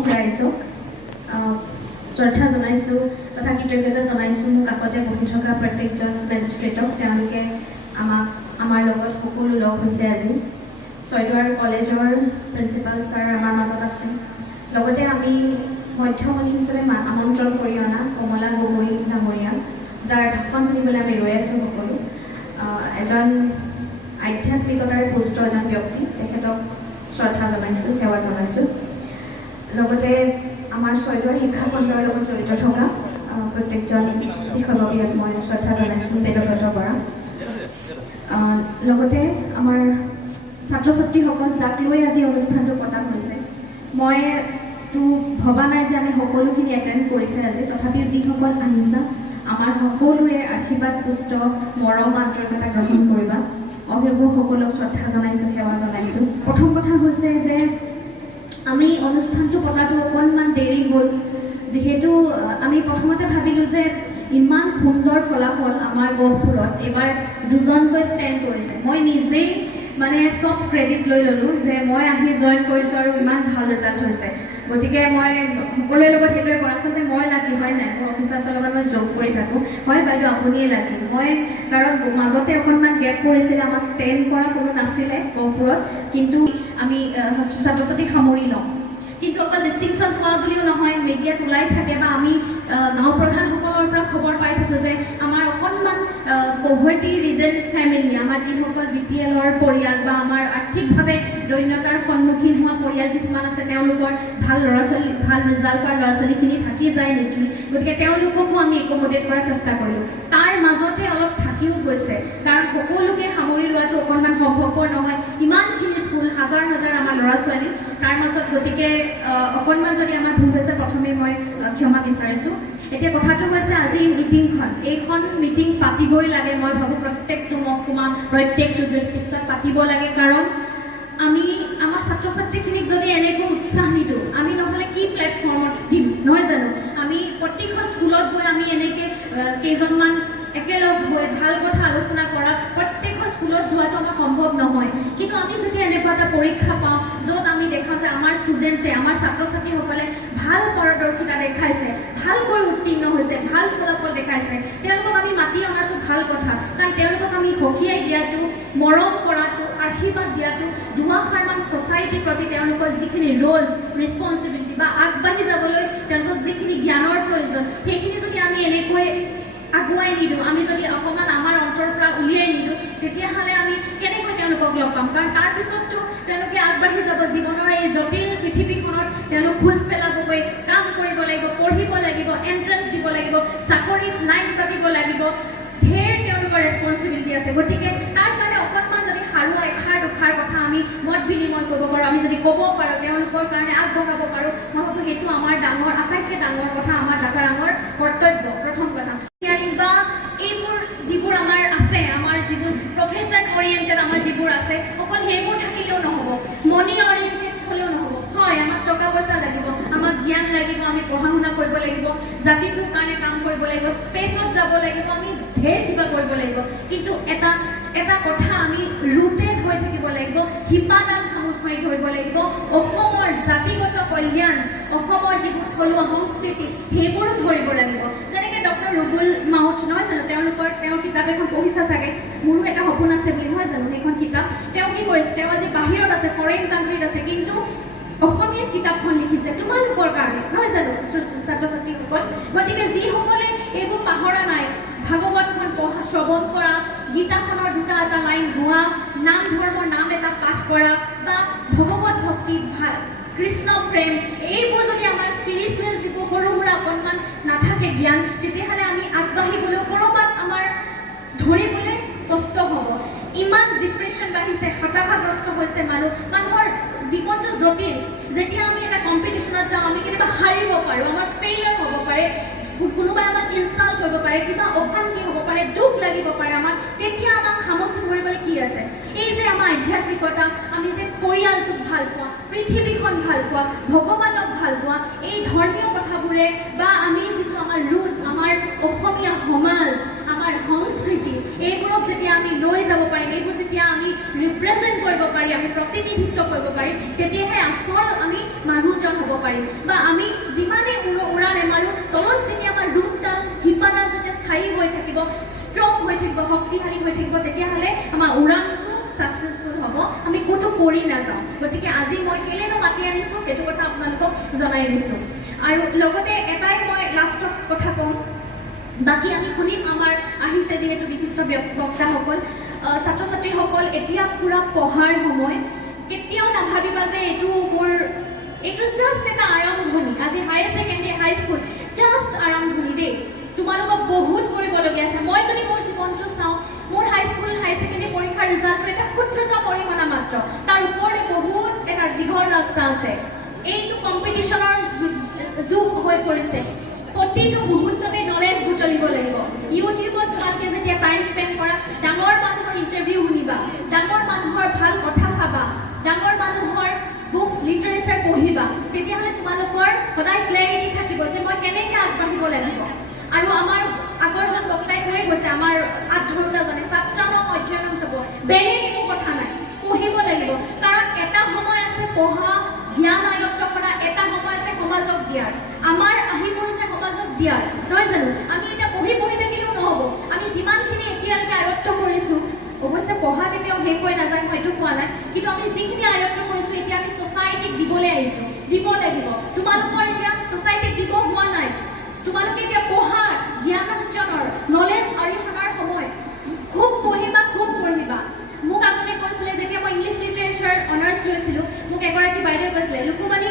সমগ্ৰ ৰাইজক শ্ৰদ্ধা জনাইছোঁ তথা কৃতজ্ঞতা জনাইছোঁ মোৰ কাষতে বহি থকা প্ৰত্যেকজন মেজিষ্ট্ৰেটক। তেওঁলোকে আমাৰ লগত সকলো লগ হৈছে আজি। ছয়দুৱাৰ কলেজৰ প্ৰিন্সিপাল ছাৰ আমাৰ মাজত আছে। লগতে আমি মধ্যমণি হিচাপে আমন্ত্ৰণ কৰি অনা কমলা গগৈ ডাঙৰীয়া, যাৰ ভাষণ শুনিবলৈ আমি ৰৈ আছোঁ সকলো। এজন আধ্যাত্মিকতাৰে পুষ্ট এজন ব্যক্তি, তেখেতক শ্ৰদ্ধা জনাইছোঁ, সেৱা জনাইছোঁ। লগতে আমাৰ ছয়দুৱাৰ শিক্ষাখণ্ডৰ লগত জড়িত থকা প্ৰত্যেকজন বিষয়ববীয়াক মই শ্ৰদ্ধা জনাইছোঁ, বেদব্ৰত বৰা। লগতে আমাৰ ছাত্ৰ ছাত্ৰীসকল, যাক লৈ আজি অনুষ্ঠানটো পতা হৈছে, মইতো ভবা নাই যে আমি সকলোখিনি এটেণ্ড কৰিছে আজি। তথাপিও যিসকল আহিছা, আমাৰ সকলোৰে আশীৰ্বাদ পুষ্ট মৰম আন্তৰিকতা গ্ৰহণ কৰিবা। অভিভাৱকসকলক শ্ৰদ্ধা জনাইছোঁ, সেৱা জনাইছোঁ। প্ৰথম কথা হৈছে যে আমি অনুষ্ঠানটো পতাটো অকণমান দেৰি হ'ল, যিহেতু আমি প্ৰথমতে ভাবিলোঁ যে ইমান সুন্দৰ ফলাফল আমাৰ গহপুৰত এইবাৰ দুজনকৈ ষ্টেণ্ড কৰিছে। মই নিজেই মানে চব ক্ৰেডিট লৈ ল'লোঁ যে মই আহি জইন কৰিছোঁ আৰু ইমান ভাল ৰিজাল্ট হৈছে। গতিকে মই সকলোৰে লগত সেইটোৱে কৰোঁ। আচলতে মই লাকি হয় নাই, মোৰ অফিচাৰ্ছৰ লগত মই জব কৰি থাকোঁ, হয় বাইদেউ আপুনিয়ে লাকি। মই কাৰণ মাজতে অকণমান গেপ পৰিছিলে, আমাৰ ষ্টেণ্ড কৰা কোনো নাছিলে গহপুৰত, কিন্তু আমি ছাত্ৰ ছাত্ৰীক সামৰি লওঁ। কিন্তু অকল ডিষ্টিংশ্যন পোৱা বুলিও নহয়, মিডিয়াত ওলাই থাকে বা আমি গাঁও প্ৰধানসকলৰ পৰা খবৰ পাই থাকোঁ যে আমাৰ অকণমান পভাৰ্টি ৰিডেন ফেমিলি, আমাৰ যিসকল BPL-ৰ পৰিয়াল বা আমাৰ আৰ্থিকভাৱে দৈন্যতাৰ সন্মুখীন হোৱা পৰিয়াল কিছুমান আছে, তেওঁলোকৰ ভাল ল'ৰা ছোৱালী, ভাল ৰিজাল্ট কৰা ল'ৰা ছোৱালীখিনি থাকি যায় নেকি। গতিকে তেওঁলোককো আমি একমডেট কৰাৰ চেষ্টা কৰিলোঁ। তাৰ মাজতে অলপ থাকিও গৈছে, কাৰণ সকলোকে সামৰি লোৱাটো অকণমান সম্ভৱপৰ নহয়। ইমানখিনি স্কুল, হাজাৰ হাজাৰ আমাৰ ল'ৰা ছোৱালী, তাৰ মাজত গতিকে অকণমান যদি আমাৰ ভুল হৈছে প্ৰথমে মই ক্ষমা বিচাৰিছোঁ। এতিয়া কথাটো হৈছে আজি মিটিংখন, এইখন মিটিং পাতিবই লাগে। মই ভাবোঁ প্ৰত্যেকটো মহকুমা, প্ৰত্যেকটো ডিষ্ট্ৰিক্টত পাতিব লাগে, কাৰণ আমি আমাৰ ছাত্ৰ ছাত্ৰীখিনিক যদি এনেকৈ উৎসাহ নিদিওঁ, আমি নহ'লে কি প্লেটফৰ্মত দিম, নহয় জানো? আমি প্ৰত্যেকখন স্কুলত গৈ আমি এনেকৈ কেইজনমান একেলগ হৈ ভাল কথা আলোচনা কৰা, প্ৰত্যেকখন স্কুলত যোৱাটো আমাৰ সম্ভৱ নহয়। কিন্তু আমি যেতিয়া এনেকুৱা এটা পৰীক্ষা পাওঁ য'ত আমি দেখাওঁ যে আমাৰ ষ্টুডেণ্টে, আমাৰ ছাত্ৰ ছাত্ৰীসকলে ভাল পাৰদৰ্শিতা দেখাইছে, ভালকৈ উত্তীৰ্ণ হৈছে, ভাল ফলাফল দেখাইছে, তেওঁলোকক আমি মাতি অনাটো ভাল কথা। কাৰণ তেওঁলোকক আমি সকীয়াই দিয়াটো, মৰম কৰাটো, আশীৰ্বাদ দিয়াটো, দুআষাৰমান ছ'চাইটিৰ প্ৰতি তেওঁলোকৰ যিখিনি ৰোলছ, ৰেছপনচিবিলিটি বা আগবাঢ়ি যাবলৈ তেওঁলোকক যিখিনি জ্ঞানৰ প্ৰয়োজন, সেইখিনি যদি আমি এনেকৈ আগুৱাই নিদিওঁ, আমি যদি অকণমান আমাৰ অন্তৰৰ পৰা উলিয়াই নিদিওঁ, তেতিয়াহ'লে আমি কেনেকৈ তেওঁলোকক লগ পাম? কাৰণ তাৰপিছততো তেওঁলোকে আগবাঢ়ি যাব জীৱনৰ এই জটিল পৃথিৱীখনত, তেওঁলোক খোজ পেলাবগৈ, কাম কৰিব লাগিব, পঢ়িব লাগিব, এণ্ট্ৰেঞ্চ দিব লাগিব, চাকৰিত লাইন পাতিব লাগিব, ঢেৰ তেওঁলোকৰ ৰেছপনচিবিলিটি আছে। গতিকে তাৰ কাৰণে অকণমান যদি সাৰুৱা এষাৰ দুষাৰ কথা আমি মত বিনিময় কৰিব পাৰোঁ, আমি যদি ক'ব পাৰোঁ, তেওঁলোকৰ কাৰণে আগবঢ়াব পাৰোঁ, মই ভাবোঁ সেইটো আমাৰ ডাঙৰ, আটাইতকৈ ডাঙৰ কথা, আমাৰ ডাঙৰ কৰ্তব্য। প্ৰথম কথা বা এইবোৰ যিবোৰ আমাৰ আছে, আমাৰ যিবোৰ প্ৰফেশ্যন অৰিয়েণ্টেড আমাৰ যিবোৰ আছে, অকল সেইবোৰ থাকিলেও নহ'ব, মনি অৰিয়েণ্টেড হ'লেও নহ'ব। হয়, আমাক টকা পইচা লাগিব, আমাক জ্ঞান লাগিব, আমি পঢ়া শুনা কৰিব লাগিব, জাতিটোৰ কাৰণে কাম কৰিব লাগিব, স্পেচত যাব লাগিব, আমি ঢেৰ কিবা কৰিব লাগিব। কিন্তু এটা কথা আমি ৰুটেড হৈ থাকিব লাগিব, শিপাডাল খামুচ মাৰি ধৰিব লাগিব। অসমৰ জাতিগত কল্যাণ, অসমৰ যিবোৰ থলুৱা সংস্কৃতি, সেইবোৰো ধৰিব লাগিব। যেনেকৈ ডক্টৰ ৰুবুল মাউত, নহয় জানো, তেওঁৰ কিতাপ এখন পঢ়িছা চাগে, মোৰো এটা সপোন আছে বুলি, নহয় জানো, সেইখন কিতাপ তেওঁ কি কৰিছে, তেওঁ আজি বাহিৰত আছে, ফৰেইন কাণ্ট্ৰিত আছে, কিন্তু অসমীয়াত কিতাপখন লিখিছে তোমালোকৰ কাৰণে, নহয় জানো ছাত্ৰ ছাত্ৰীসকল। গতিকে যিসকলে এইবোৰ পাহৰা নাই, ভাগৱতখন পঢ়া, শ্ৰৱণ কৰা, গীতাখনৰ দুটা এটা লাইন গোৱা, নাম ধৰ্মৰ নাম এটা পাঠ কৰা, বা ভগৱত ভক্তি, কৃষ্ণ প্ৰেম, এইবোৰ যদি আমাৰ স্পিৰিচুৱেল যিবোৰ সৰু সুৰা অকণমান নাথাকে জ্ঞান, তেতিয়াহ'লে আমি আগবাঢ়িবলৈও ক'ৰবাত আমাৰ ধৰিবলৈ কষ্ট হ'ব। ইমান ডিপ্ৰেশ্যন বাঢ়িছে, হতাশাগ্ৰস্ত হৈছে মানুহৰ জীৱনটো জটিল। যেতিয়া আমি এটা কম্পিটিশ্যনত যাওঁ, আমি কেতিয়াবা হাৰিব পাৰোঁ, আমাৰ ফেইলিয়ৰ হ'ব পাৰে, কোনোবাই আমাক ইনষ্টাল কৰিব পাৰে, কিবা অশান্তি হ'ব পাৰে, দুখ লাগিব পাৰে আমাক, তেতিয়া আমাক খামচি ধৰিবলৈ কি আছে? এই যে আমাৰ আধ্যাত্মিকতা, আমি যে পৰিয়ালটোক ভাল পোৱা, পৃথিৱীখন ভাল পোৱা, ভগৱানক ভাল পোৱা, এই ধৰ্মীয় কথাবোৰে বা আমি যিটো আমাৰ ৰুট, আমাৰ অসমীয়া সমাজ, আমাৰ সংস্কৃতি, এইবোৰক এইবোৰক যেতিয়া আমি লৈ যাব পাৰিম, এইবোৰ যেতিয়া আমি ৰিপ্ৰেজেণ্ট কৰিব পাৰিম, আমি প্ৰতিনিধিত্ব কৰিব পাৰিম, তেতিয়াহে আচল আমি মানুহজন হ'ব পাৰিম। বা আমি যিমানে উৰা নেমাৰোঁ, তলত যেতিয়া আমাৰ ৰূপডাল শিপাডাল যেতিয়া স্থায়ী হৈ থাকিব, ষ্ট্ৰং হৈ থাকিব, শক্তিশালী হৈ থাকিব, তেতিয়াহ'লে আমাৰ উৰাণটো ছাকচেছফুল হ'ব, আমি ক'তো পৰি নাযাওঁ। গতিকে আজি মই কেলেনো মাতি আনিছোঁ সেইটো কথা আপোনালোকক জনাই দিছোঁ। আৰু লগতে এটাই মই লাষ্টত কথা কওঁ, বাকী আমি শুনিম, আমাৰ আহিছে যিহেতু বিশিষ্ট বক্তাসকল, ছাত্ৰ ছাত্ৰীসকল, এতিয়া পূৰা পঢ়াৰ সময়। কেতিয়াও নাভাবিবা যে এইটো জাষ্ট এটা আৰম্ভণি। আজি হায়াৰ ছেকেণ্ডেৰী, হাইস্কুল জাষ্ট আৰম্ভণি দেই। তোমালোকক বহুত কৰিবলগীয়া আছে। মই যদি মোৰ জীৱনটো চাওঁ, মোৰ হাইস্কুল হায়াৰ ছেকেণ্ডেৰী পৰীক্ষাৰ ৰিজাল্টটো এটা ক্ষুদ্ৰতা পৰিমাণা মাত্ৰ, তাৰ ওপৰতে বহুত এটা দীঘল ৰাস্তা আছে। এইটো কম্পিটিশ্যনৰ যুগ হৈ পৰিছে। প্ৰতিটো মুহূৰ্ততে নলেজ বুটলিব লাগিব। ইউটিউবত তোমালোকে যেতিয়া টাইম স্পেণ্ড কৰা, ডাঙৰ মানুহৰ ইণ্টাৰভিউ শুনিবা, ডাঙৰ মানুহৰ ভাল কথা চাবা, ডাঙৰ মানুহৰ বুকছ লিটাৰেচাৰ পঢ়িবা, তেতিয়াহ'লে তোমালোকৰ সদায় ক্লেৰিটি থাকিব যে মই কেনেকৈ আগবাঢ়িব লাগিব। আৰু আমাৰ আগৰজন বক্তাই কৈয়ে গৈছে, আমাৰ আধৰুতাজনে ছাত্ৰানং অধ্যয়নং হ'ব, বেলেগ একো কথা নাই, পঢ়িব লাগিব। কাৰণ এটা সময় আছে পঢ়া, জ্ঞান আয়ত্ত কৰা, এটা সময় আছে সমাজক দিয়াৰ। আমাৰ আহি পৰিছে সমাজক দিয়াৰ, নহয় জানো? আমি এতিয়া পঢ়ি থাকিলেও নহ'ব। আমি যিমানখিনি এতিয়ালৈকে আয়ত্ত কৰিছোঁ, অৱশ্যে পঢ়া কেতিয়াও শেষ হৈ নাযায়, মই এইটো কোৱা নাই, কিন্তু আমি যিখিনি আয়ত্ত কৰিছোঁ, এতিয়া আমি ছ'চাইটিক দিবলৈ আহিছোঁ, দিব লাগিব। তোমালোকৰ এতিয়া ছ'চাইটিক দিব হোৱা নাই। তোমালোকে এতিয়া পঢ়াৰ, জ্ঞান অৰ্জনৰ, নলেজ অৰিহণাৰ সময়। খুব পঢ়িবা, খুব পঢ়িবা। মোক আগতে কৈছিলে, যেতিয়া মই ইংলিছ লিটাৰেচাৰ অনাৰ্ছ লৈছিলোঁ, মোক এগৰাকী বাইদেৱে কৈছিলে, Lukumani,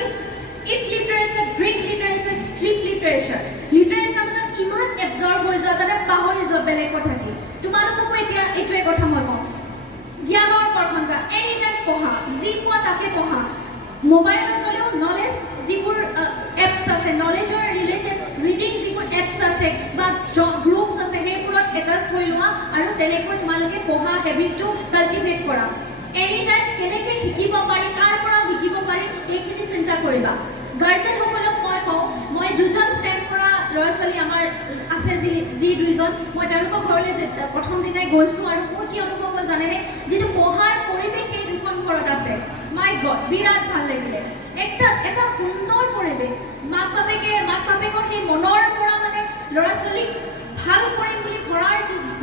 eat literature, drink literature, sleep literature. Literature মানে ইমান এবজৰ্ব হৈ যোৱা, তাতে পাহৰি যোৱা বেলেগ কথা কি। তোমালোককো এতিয়া এইটোৱে কথা মই কওঁ, জ্ঞানৰ কৰ্ষণ কৰা, এনি টাইম পঢ়া, যি পোৱা তাকে পঢ়া। মোবাইলত গ'লেও নলেজ যিবোৰ এপছ আছে, নলেজৰ ৰিলেটেড ৰিডিং যিবোৰ এপছ আছে বা গ্ৰুপছ আছে, সেইবোৰত এটাচ হৈ লোৱা আৰু তেনেকৈ তোমালোকে পঢ়া হেবিটটো কাল্টিভেট কৰা। এনি টাইম কেনেকৈ শিকিব পাৰি, কাৰ পৰা শিকিব পাৰি, এইখিনি চিন্তা কৰিবা। গাৰ্জেনসকলক মই কওঁ, মই দুজন ষ্টেণ্ড কৰা ল'ৰা ছোৱালী আমাৰ আছে, যি দুইজন, মই তেওঁলোকৰ ঘৰলৈ প্ৰথম দিনাই গৈছোঁ আৰু মোৰ কি অনুভৱ হ'ল জানেনে? যিটো পঢ়াৰ পৰিৱেশ সেই দুখন ঘৰত আছে, মাই গড, বিৰাট ভাল লাগিলে। এটা সুন্দৰ পৰিৱেশ। মাক বাপেকৰ সেই মনৰ পৰা মানে ল'ৰা ছোৱালীক ভাল কৰিম বুলি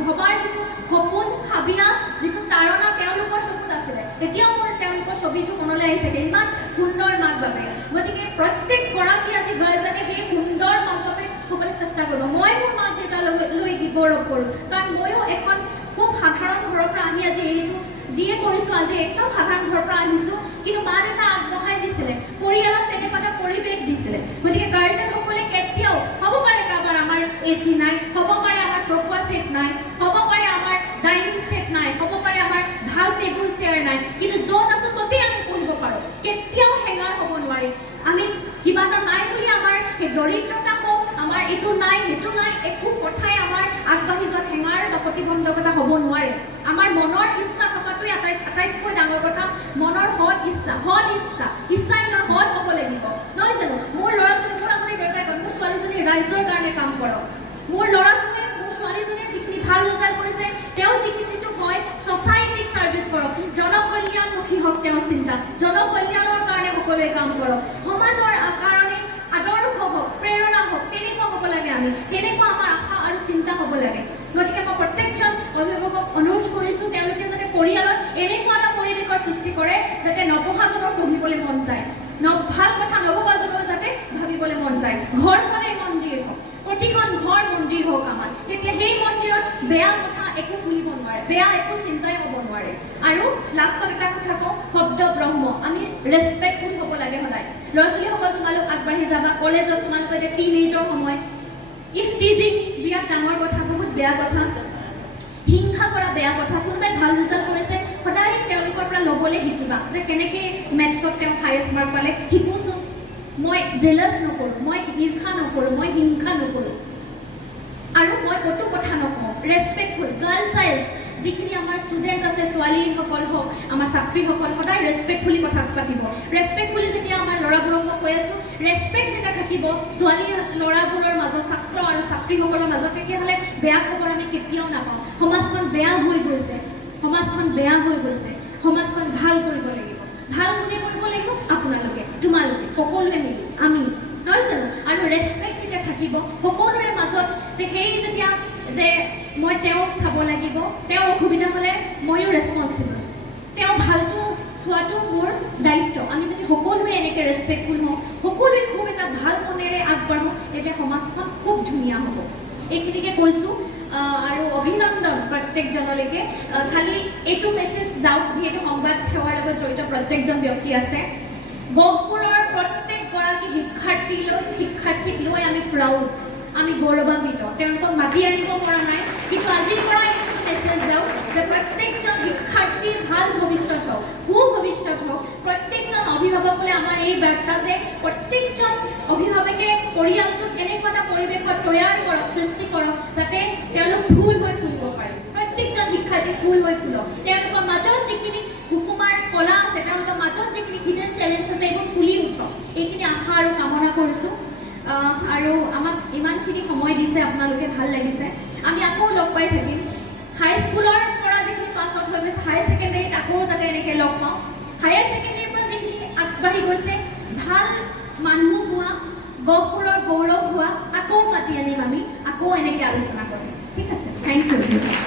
ভবাৰ যিটো সপোন, হাবিয়া, যিটো তাৰণা তেওঁলোকৰ চকুত আছিলে, এতিয়াও মোৰ তেওঁলোকৰ ছবিটো মনলৈ আহি থাকে। ইমান সুন্দৰ মাক বাপেক। গতিকে প্ৰত্যেকগৰাকী আজি গাৰ্জেনে সেই সুন্দৰ মাক বাপেক হ'বলৈ চেষ্টা কৰিব। মই মোৰ মাক দেউতালৈ গৌৰৱ কৰোঁ, কাৰণ ময়ো এখন খুব সাধাৰণ ঘৰৰ পৰা আহি আজি এইটো যিয়ে কৰিছোঁ, আজি একদম সাধাৰণ ঘৰৰ পৰা আহিছোঁ, কিন্তু মা দেউতা আগবঢ়াই দিছিলে, পৰিয়ালত তেনেকুৱা এটা পৰিৱেশ দিছিলে। গতিকে গাৰ্জেনসকলে কেতিয়াও, হ'ব পাৰে কাৰোবাৰ আমাৰ AC নাই, হ'ব পাৰে আমাৰ চোফা ছেট নাই, হ'ব পাৰে আমাৰ ডাইনিং ছেট নাই, হ'ব পাৰে আমাৰ ভাল টেবুল চেয়াৰ নাই, কিন্তু য'ত আছোঁ ততেই আমি পঢ়িব পাৰোঁ। কেতিয়াও হেঙাৰ হ'ব নোৱাৰি। আমি কিবা এটা নাই বুলি আমাৰ সেই দৰিদ্ৰতা হওক, আমাৰ এইটো নাই সেইটো নাই, একো কথাই আমাৰ আগবাঢ়ি যোৱাত হেঙাৰ বা প্ৰতিবন্ধকতা হ'ব নোৱাৰে। আমাৰ মনৰ ইচ্ছা থকাটোৱে আটাইতকৈ ডাঙৰ কথা। মনৰ সৎ ইচ্ছা, ইচ্ছাই নহয়, সৎ হ'ব লাগিব, নহয় জানো? মোৰ ল'ৰা ছোৱালী, মোৰ আগতে দেউতাই কয়, মোৰ ছোৱালীজনী ৰাইজৰ কাৰণে কাম কৰক। মোৰ ল'ৰাটোৱে, মোৰ ছোৱালীজনীয়ে যিখিনি ভাল ৰিজাল্ট কৰিছে, তেওঁ যিটো হয় ছ'চাইটিক ছাৰ্ভিচ কৰক, জনকল্যাণমুখী হওক তেওঁৰ চিন্তা, জনকল্যাণৰ কাৰণে সকলোৱে কাম কৰক, সমাজৰ কাৰণে আদৰ্শ হওক, প্ৰেৰণা হওক, তেনেকুৱা হ'ব লাগে। আমি তেনেকুৱা আমাৰ আশা আৰু চিন্তা হ'ব লাগে। গতিকে মই প্ৰত্যেকজন অভিভাৱকক অনুৰোধ কৰিছোঁ, তেওঁলোকে যাতে পৰিয়ালত এনেকুৱা এটা পৰিৱেশৰ সৃষ্টি কৰে যাতে নপঢ়াজনৰ পঢ়িবলৈ মন যায়, ভাল কথা নভবাজনৰ যাতে ভাবিবলৈ মন যায়। ঘৰখনেই মন্দিৰ হওক, প্ৰতিখন ঘৰ মন্দিৰ হওক আমাৰ, তেতিয়া সেই মন্দিৰত বেয়া কথা একো ফুলিব নোৱাৰে, বেয়া একো চিন্তাই হ'ব নোৱাৰে। আৰু লাষ্টত এটা কথা কওঁ, শব্দ ব্ৰহ্ম, আমি ৰেচপেক্টফুল হ'ব লাগে সদায়। ল'ৰা ছোৱালীসকল তোমালোক আগবাঢ়ি যাবা, কলেজত তোমালোকৰ এতিয়া টিনেজৰ সময়, ইফ টিজিং বিৰাট ডাঙৰ কথা, বহুত বেয়া কথা, হিংসা কৰা বেয়া কথা। কোনোবাই ভাল ৰিজাল্ট কৰিছে, সদায় তেওঁলোকৰ পৰা ল'বলৈ শিকিবা যে কেনেকৈ মেথছত তেওঁ হায়েষ্ট মাৰ্ক পালে, শিকোচোন। মই জেলাছ নকৰোঁ, মই ঈৰ্ষা নকৰোঁ, মই হিংসা নকৰোঁ, আৰু মই ক'তো কথা নকওঁ। ৰেচপেক্টফুল গাৰ্লছ চাইল্ডছ, যিখিনি আমাৰ ষ্টুডেণ্ট আছে, ছোৱালীসকল হওক, আমাৰ ছাত্ৰীসকল, সদায় ৰেচপেক্টফুলি কথা পাতিব। ৰেচপেক্টফুলি যেতিয়া আমাৰ ল'ৰাবোৰক মই কৈ আছোঁ, ৰেচপেক্ট যেতিয়া থাকিব ছোৱালী ল'ৰাবোৰৰ মাজত ছাত্ৰ আৰু ছাত্ৰীসকলৰ মাজত তেতিয়াহ'লে বেয়া খবৰ আমি কেতিয়াও নাপাওঁ সমাজখন বেয়া হৈ গৈছে সমাজখন ভাল কৰিব লাগিব ভাল কোনে কৰিব লাগিব আপোনালোকে তোমালোকে সকলোৱে মিলি আমি নহয় জানো আৰু ৰেচপেক্ট যেতিয়া থাকিব সকলোৰে মাজত যে সেই যেতিয়া যে মই তেওঁক চাব লাগিব তেওঁ অসুবিধা হ'লে ময়ো ৰেচপনচিবল তেওঁ ভালটো চোৱাটো মোৰ দায়িত্ব আমি যদি সকলোৱে এনেকৈ ৰেচপেক্টফুল হওঁ সকলোৱে খুব এটা ভাল মনেৰে আগবাঢ়োঁ তেতিয়া সমাজখন খুব ধুনীয়া হ'ব এইখিনিকে কৈছোঁ আৰু অভিনন্দন প্ৰত্যেকজনলৈকে খালি এইটো মেছেজ যাওক যিহেতু সংবাদ সেৱাৰ লগত জড়িত প্ৰত্যেকজন ব্যক্তি আছে গহপুৰৰ প্ৰত্যেকগৰাকী শিক্ষাৰ্থীক লৈ আমি প্ৰাউড আমি গৌৰৱান্বিত তেওঁলোকক মাতি আনিব পৰা নাই কিন্তু আজিৰ পৰা এইটো মেছেজ যাওক যে প্ৰত্যেকজন শিক্ষাৰ্থীৰ ভাল ভৱিষ্যত হওক সুভৱিষ্যত হওক প্ৰত্যেকজন অভিভাৱকলৈ আমাৰ এই বাৰ্তা যে প্ৰত্যেকজন অভিভাৱকে পৰিয়ালটোক এনেকুৱা এটা পৰিৱেশত তৈয়াৰ কৰক সৃষ্টি কৰক যাতে তেওঁলোক ফুল হৈ ফুলিব পাৰে প্ৰত্যেকজন শিক্ষাৰ্থী ফুল হৈ ফুলক তেওঁলোকৰ মাজত যিখিনি সুকুমাৰ কলা আছে তেওঁলোকৰ মাজত যিখিনি হিডেন টেলেণ্টছ আছে এইবোৰ ফুলি উঠক এইখিনি আশা আৰু কামনা কৰিছোঁ আৰু আমাক ইমানখিনি সময় দিছে আপোনালোকে ভাল লাগিছে আমি আকৌ লগ পাই থাকিম হাইস্কুলৰ পৰা যিখিনি পাছ আউট হৈ গৈছে হায়াৰ ছেকেণ্ডেৰীত আকৌ যাতে এনেকৈ লগ পাওঁ হায়াৰ ছেকেণ্ডেৰীৰ পৰা যিখিনি আগবাঢ়ি গৈছে ভাল মানুহ হোৱা গহপুৰৰ গৌৰৱ হোৱা আকৌ মাতি আনিম আমি আকৌ এনেকৈ আলোচনা কৰিম ঠিক আছে থেংক ইউ